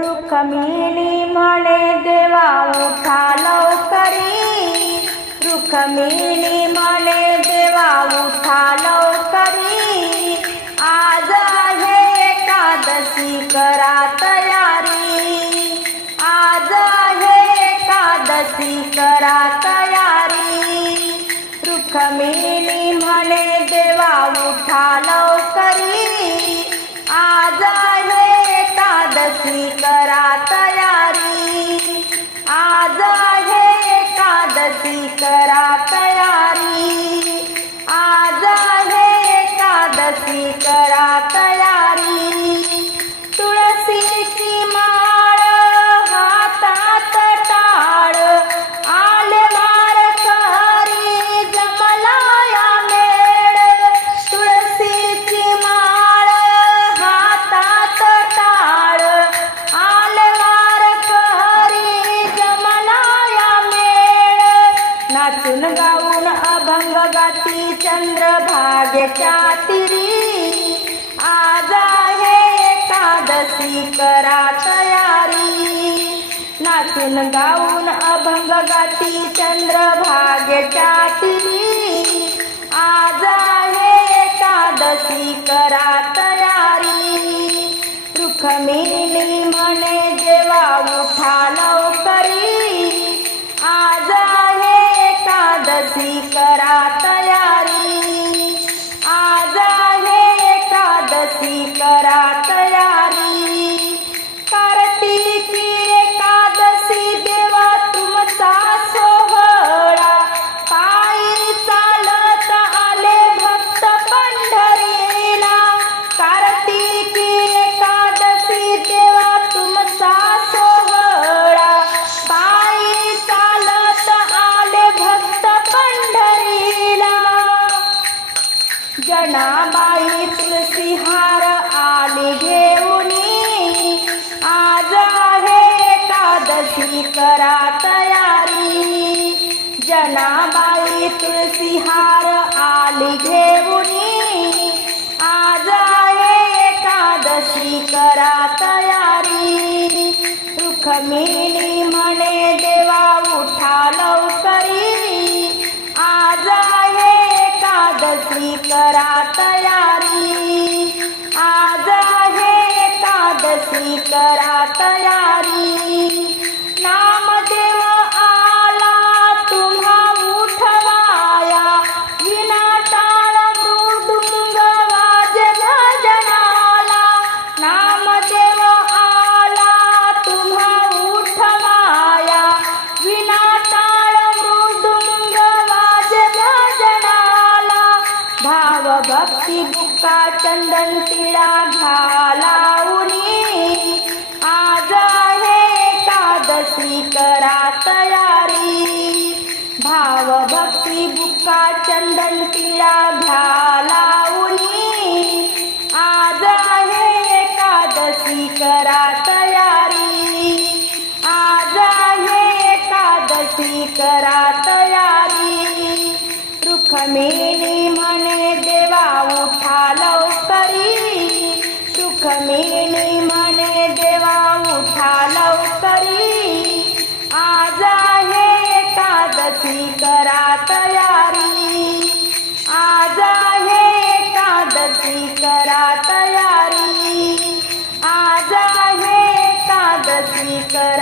रुखमिनी म्हणे देवा उठा लवकरी रुखमिनी म्हणे देवा उठा लवकरी आज आहे एकादशी करा तयारी आज आहे एकादशी करा तयारी रुखमिनी म्हणे देवा उठा लवकरी नाचून गाऊन अभंग गाती चंद्रभागेच्या तिरी. आज आहे एकादशी करा तयारी. नाचून गाऊन अभंग गाती चंद्रभागेच्या तिरी. आज आहे एकादशी करा तयारी. रुक्मिणी जनाबाई तुलसीहार आली घेऊनी आज आहे एकादशी करा तयारी. जनाबाई तुलसीहार आली घेऊनी आज आहे एकादशी करा तयारी. रुखमिनी करा तयारी. भक्ती बुक्का चंदन तिळा घालाऊनी आज आहे एकादशी करा तयारी. भाव भक्ती बुक्का चंदन तिळा घालाऊनी आज आहे एकादशी करा तयारी. आज आहे एकादशी करा तयारी. रुक्मिणी म्हणे सुखमिणी म्हणे देवा उठा लवकरी. आज आहे एकादशी करा तयारी. आज आहे एकादशी करा तयारी. आज आहे एकादशी करा